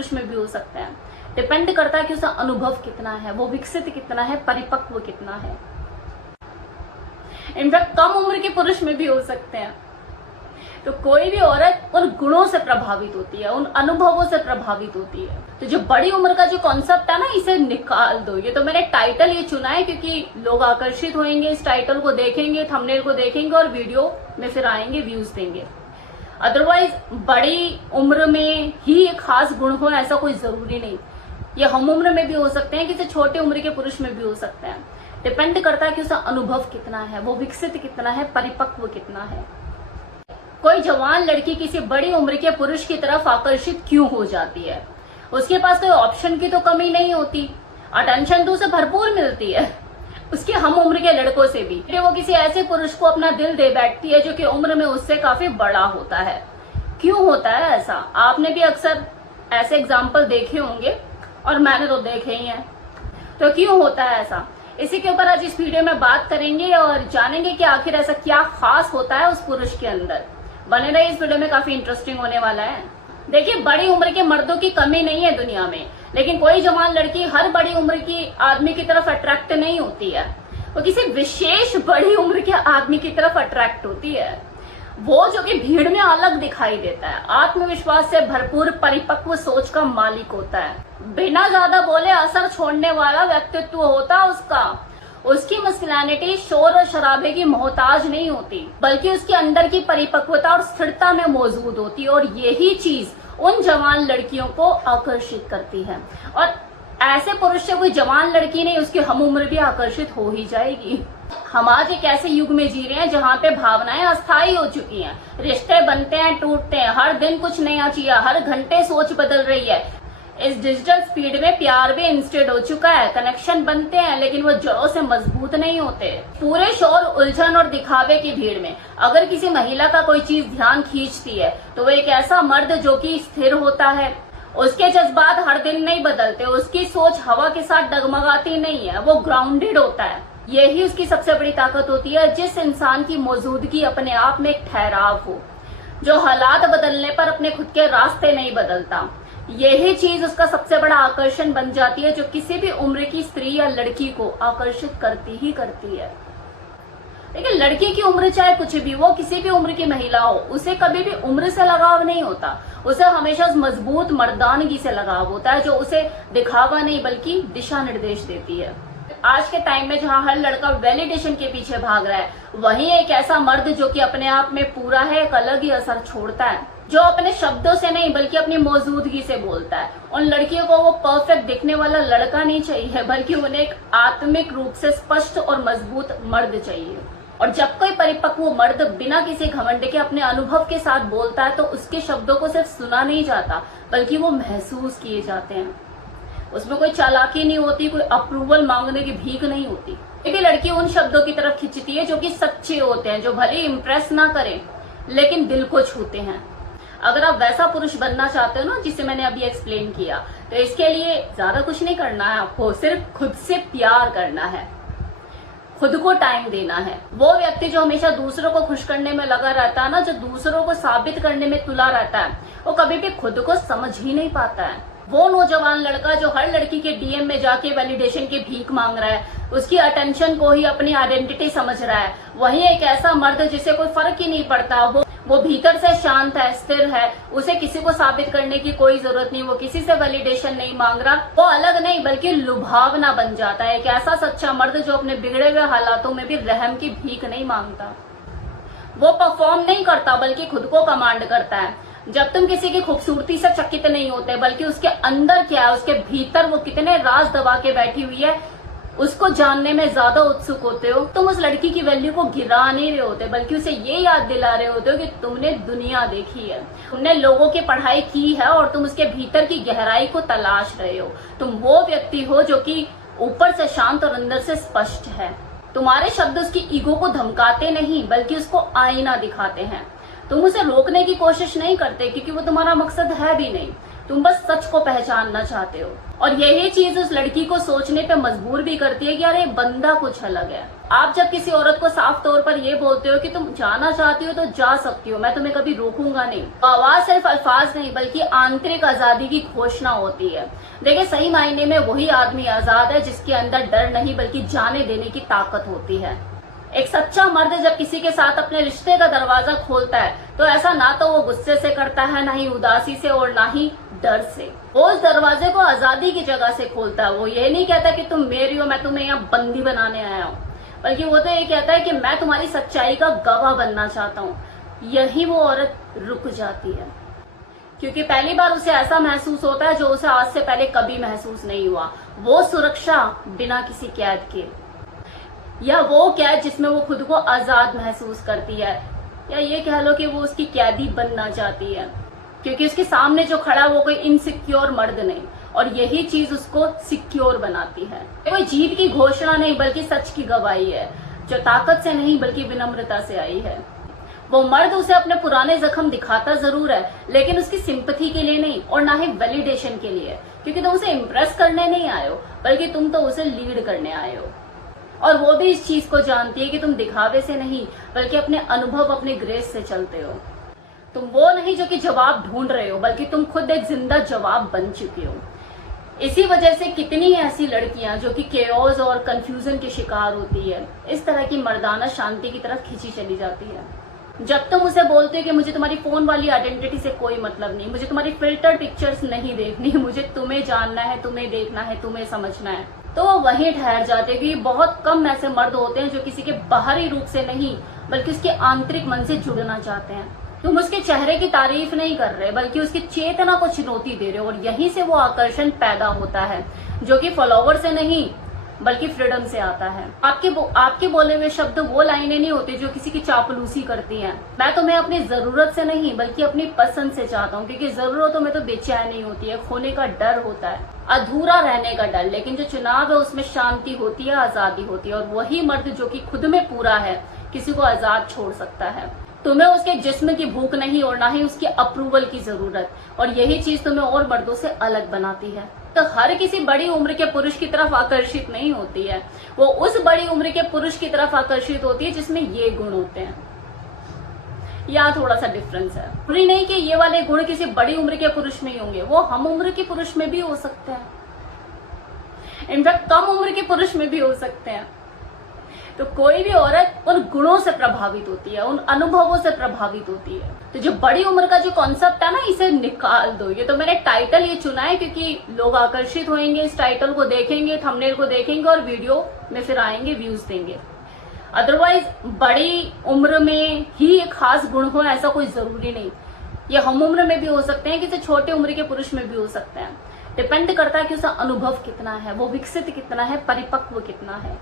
पुरुष में भी हो सकते हैं। डिपेंड करता है कि उसका अनुभव कितना है, वो विकसित कितना है, परिपक्व कितना है। इनफैक्ट कम उम्र के पुरुष में भी हो सकते हैं। तो कोई भी औरत उन गुणों से प्रभावित होती है, उन अनुभवों से प्रभावित होती है। तो जो बड़ी उम्र का जो कॉन्सेप्ट है ना, इसे निकाल दो। ये तो मैंने टाइटल ये चुना है क्योंकि लोग आकर्षित होंगे, इस टाइटल को देखेंगे, थंबनेल को देखेंगे और वीडियो में फिर आएंगे, व्यूज देंगे। अदरवाइज बड़ी उम्र में ही एक खास गुण हो ऐसा कोई जरूरी नहीं। ये हम उम्र में भी हो सकते हैं, किसी छोटे उम्र के पुरुष में भी हो सकते हैं। डिपेंड करता है कि उसका अनुभव कितना है, वो विकसित कितना है, परिपक्व कितना है। कोई जवान लड़की किसी बड़ी उम्र के पुरुष की तरफ आकर्षित क्यों हो जाती है? उसके पास कोई ऑप्शन की तो कमी नहीं होती, अटेंशन तो उसे भरपूर मिलती है, उसके हम उम्र के लड़कों से भी। फिर वो किसी ऐसे पुरुष को अपना दिल दे बैठती है जो कि उम्र में उससे काफी बड़ा होता है। क्यों होता है ऐसा? आपने भी अक्सर ऐसे एग्जाम्पल देखे होंगे और मैंने तो देखे ही हैं। तो क्यों होता है ऐसा, इसी के ऊपर आज इस वीडियो में बात करेंगे और जानेंगे कि आखिर ऐसा क्या खास होता है उस पुरुष के अंदर। बने रहे, इस वीडियो में काफी इंटरेस्टिंग होने वाला है। देखिए, बड़ी उम्र के मर्दों की कमी नहीं है दुनिया में, लेकिन कोई जवान लड़की हर बड़ी उम्र की आदमी की तरफ अट्रैक्ट नहीं होती है। वो किसी विशेष बड़ी उम्र के आदमी की तरफ अट्रैक्ट होती है, वो जो कि भीड़ में अलग दिखाई देता है, आत्मविश्वास से भरपूर, परिपक्व सोच का मालिक होता है, बिना ज्यादा बोले असर छोड़ने वाला व्यक्तित्व होता है उसकी मस्कुलिनिटी शोर और शराबे की मोहताज नहीं होती, बल्कि उसके अंदर की परिपक्वता और स्थिरता में मौजूद होती है। और यही चीज उन जवान लड़कियों को आकर्षित करती है। और ऐसे पुरुष से कोई जवान लड़की नहीं, उसकी हम उम्र भी आकर्षित हो ही जाएगी। हम आज एक ऐसे युग में जी रहे हैं जहाँ पे भावनाएं अस्थायी हो चुकी हैं, रिश्ते बनते हैं, टूटते हैं, हर दिन कुछ नया चाहिए, हर घंटे सोच बदल रही है। इस डिजिटल स्पीड में प्यार भी इंस्टेंट हो चुका है, कनेक्शन बनते हैं लेकिन वो जड़ों से मजबूत नहीं होते। पूरे शोर, उलझन और दिखावे की भीड़ में अगर किसी महिला का कोई चीज ध्यान खींचती है तो वो एक ऐसा मर्द जो कि स्थिर होता है, उसके जज्बात हर दिन नहीं बदलते, उसकी सोच हवा के साथ डगमगाती नहीं है, वो ग्राउंडेड होता है। यही उसकी सबसे बड़ी ताकत होती है, जिस इंसान की मौजूदगी अपने आप में एक ठहराव हो, जो हालात बदलने पर अपने खुद के रास्ते नहीं बदलता। यही चीज उसका सबसे बड़ा आकर्षण बन जाती है, जो किसी भी उम्र की स्त्री या लड़की को आकर्षित करती ही करती है। लेकिन लड़की की उम्र चाहे कुछ भी, वो किसी भी उम्र की महिला हो, उसे कभी भी उम्र से लगाव नहीं होता, उसे हमेशा मजबूत मर्दानगी से लगाव होता है, जो उसे दिखावा नहीं बल्कि दिशा निर्देश देती है। आज के टाइम में जहाँ हर लड़का वैलिडेशन के पीछे भाग रहा है, वहीं एक ऐसा मर्द जो कि अपने आप में पूरा है, एक अलग ही असर छोड़ता है, जो अपने शब्दों से नहीं बल्कि अपनी मौजूदगी से बोलता है। उन लड़कियों को वो परफेक्ट दिखने वाला लड़का नहीं चाहिए, बल्कि उन्हें एक आत्मिक रूप से स्पष्ट और मजबूत मर्द चाहिए। और जब कोई परिपक्व मर्द बिना किसी घमंड के अपने अनुभव के साथ बोलता है तो उसके शब्दों को सिर्फ सुना नहीं जाता, बल्कि वो महसूस किए जाते हैं। उसमें कोई चालाकी नहीं होती, कोई अप्रूवल मांगने की भीख नहीं होती। एक भी लड़की उन शब्दों की तरफ खिंचती है जो कि सच्चे होते हैं, जो भले इम्प्रेस ना करें लेकिन दिल को छूते हैं। अगर आप वैसा पुरुष बनना चाहते हो ना, जिसे मैंने अभी एक्सप्लेन किया, तो इसके लिए ज्यादा कुछ नहीं करना है, आपको सिर्फ खुद से प्यार करना है, खुद को टाइम देना है। वो व्यक्ति जो हमेशा दूसरों को खुश करने में लगा रहता है ना, जो दूसरों को साबित करने में तुला रहता है, वो कभी भी खुद को समझ ही नहीं पाता है। वो नौजवान लड़का जो हर लड़की के डीएम में जाके वैलिडेशन की भीख मांग रहा है, उसकी अटेंशन को ही अपनी आइडेंटिटी समझ रहा है, वही एक ऐसा मर्द जिसे कोई फर्क ही नहीं पड़ता, वो भीतर से शांत है, स्थिर है, उसे किसी को साबित करने की कोई जरूरत नहीं, वो किसी से वैलिडेशन नहीं मांग रहा, वो अलग नहीं बल्कि लुभावना बन जाता है। एक ऐसा सच्चा मर्द जो अपने बिगड़े हुए हालातों में भी रहम की भीख नहीं मांगता, वो परफॉर्म नहीं करता बल्कि खुद को कमांड करता है। जब तुम किसी की खूबसूरती से चकित नहीं होते, बल्कि उसके अंदर क्या है, उसके भीतर वो कितने राज दबा के बैठी हुई है, उसको जानने में ज्यादा उत्सुक होते हो। तुम उस लड़की की वैल्यू को गिरा नहीं रहे होते, बल्कि उसे ये याद दिला रहे होते हो कि तुमने दुनिया देखी है, तुमने लोगों की पढ़ाई की है और तुम उसके भीतर की गहराई को तलाश रहे हो। तुम वो व्यक्ति हो जो कि ऊपर से शांत और अंदर से स्पष्ट है। तुम्हारे शब्द उसकी ईगो को धमकाते नहीं बल्कि उसको आईना दिखाते हैं। तुम उसे रोकने की कोशिश नहीं करते क्योंकि वो तुम्हारा मकसद है भी नहीं। तुम बस सच को पहचानना चाहते हो। और यही चीज उस लड़की को सोचने पे मजबूर भी करती है कि यार ये बंदा कुछ अलग है। आप जब किसी औरत को साफ तौर पर ये बोलते हो कि तुम जाना चाहती हो तो जा सकती हो, मैं तुम्हें कभी रोकूंगा नहीं, आवाज सिर्फ अल्फाज नहीं बल्कि आंतरिक आजादी की घोषणा होती है। देखिए, सही मायने में वही आदमी आजाद है जिसके अंदर डर नहीं बल्कि जाने देने की ताकत होती है। एक सच्चा मर्द जब किसी के साथ अपने रिश्ते का दरवाजा खोलता है तो ऐसा ना तो वो गुस्से से करता है, ना ही उदासी से और ना ही डर से। वो उस दरवाजे को आजादी की जगह से खोलता है। वो ये नहीं कहता कि तुम मेरी हो, मैं तुम्हें यहाँ बंदी बनाने आया हूँ, बल्कि वो तो ये कहता है कि मैं तुम्हारी सच्चाई का गवाह बनना चाहता हूँ। यही वो औरत रुक जाती है, क्योंकि पहली बार उसे ऐसा महसूस होता है जो उसे आज से पहले कभी महसूस नहीं हुआ। वो सुरक्षा बिना किसी कैद के, या वो कैद जिसमें वो खुद को आजाद महसूस करती है, या ये कह लो कि वो उसकी कैदी बनना चाहती है, क्योंकि उसके सामने जो खड़ा वो कोई इनसिक्योर मर्द नहीं, और यही चीज उसको सिक्योर बनाती है। कोई जीत की घोषणा नहीं बल्कि सच की गवाही है, जो ताकत से नहीं बल्कि विनम्रता से आई है। वो मर्द उसे अपने पुराने जख्म दिखाता जरूर है, लेकिन उसकी सिंपैथी के लिए नहीं और ना ही वैलिडेशन के लिए, क्योंकि तुम उसे इम्प्रेस करने नहीं आए हो बल्कि तुम तो उसे लीड करने आए हो। और वो भी इस चीज को जानती है कि तुम दिखावे से नहीं बल्कि अपने अनुभव, अपने ग्रेस से चलते हो। तुम वो नहीं जो कि जवाब ढूंढ रहे हो, बल्कि तुम खुद एक जिंदा जवाब बन चुके हो। इसी वजह से कितनी ऐसी लड़कियां जो कि केओस और कंफ्यूजन के शिकार होती है, इस तरह की मर्दाना शांति की तरफ खींची चली जाती है। जब तुम उसे बोलते हो कि मुझे तुम्हारी फोन वाली आइडेंटिटी से कोई मतलब नहीं, मुझे तुम्हारी फिल्टर्ड पिक्चर्स नहीं देखनी, मुझे तुम्हें जानना है, तुम्हें देखना है, तुम्हें समझना है, तो वो वहीं ठहर जाते हैं। क्योंकि बहुत कम ऐसे मर्द होते हैं जो किसी के बाहरी रूप से नहीं बल्कि उसके आंतरिक मन से जुड़ना चाहते हैं। तुम उसके चेहरे की तारीफ नहीं कर रहे बल्कि उसकी चेतना को चुनौती दे रहे हो, और यहीं से वो आकर्षण पैदा होता है जो कि फॉलोवर से नहीं बल्कि फ्रीडम से आता है। आपके बोले हुए शब्द वो लाइनें नहीं होती जो किसी की चापलूसी करती हैं। मैं तुम्हें अपनी जरूरत से नहीं बल्कि अपनी पसंद से चाहता हूँ, क्योंकि जरूरतों में तो बेचैनी होती है, खोने का डर होता है, अधूरा रहने का डर, लेकिन जो चुनाव है उसमें शांति होती है, आजादी होती है। और वही मर्द जो कि खुद में पूरा है किसी को आजाद छोड़ सकता है। तुम्हें उसके जिस्म की भूख नहीं और ना ही उसके अप्रूवल की जरूरत, और यही चीज तुम्हें और मर्दों से अलग बनाती है। तो हर किसी बड़ी उम्र के पुरुष की तरफ आकर्षित नहीं होती है, वो उस बड़ी उम्र के पुरुष की तरफ आकर्षित होती है जिसमें ये गुण होते हैं। यहाँ थोड़ा सा डिफरेंस है, पूरी नहीं कि ये वाले गुण किसी बड़ी उम्र के पुरुष में ही होंगे, वो हम उम्र के पुरुष में भी हो सकते हैं, इनफैक्ट कम उम्र के पुरुष में भी हो सकते हैं। तो कोई भी औरत उन गुणों से प्रभावित होती है, उन अनुभवों से प्रभावित होती है। तो जो बड़ी उम्र का जो कॉन्सेप्ट है ना, इसे निकाल दो। ये तो मैंने टाइटल ये चुना है क्योंकि लोग आकर्षित होंगे, इस टाइटल को देखेंगे, थंबनेल को देखेंगे और वीडियो में फिर आएंगे, व्यूज देंगे। अदरवाइज बड़ी उम्र में ही एक खास गुण हो ऐसा कोई जरूरी नहीं। ये हम उम्र में भी हो सकते हैं, किसी छोटे उम्र के पुरुष में भी हो सकते हैं। डिपेंड करता है कि उसका अनुभव कितना है, वो विकसित कितना है, परिपक्व कितना है।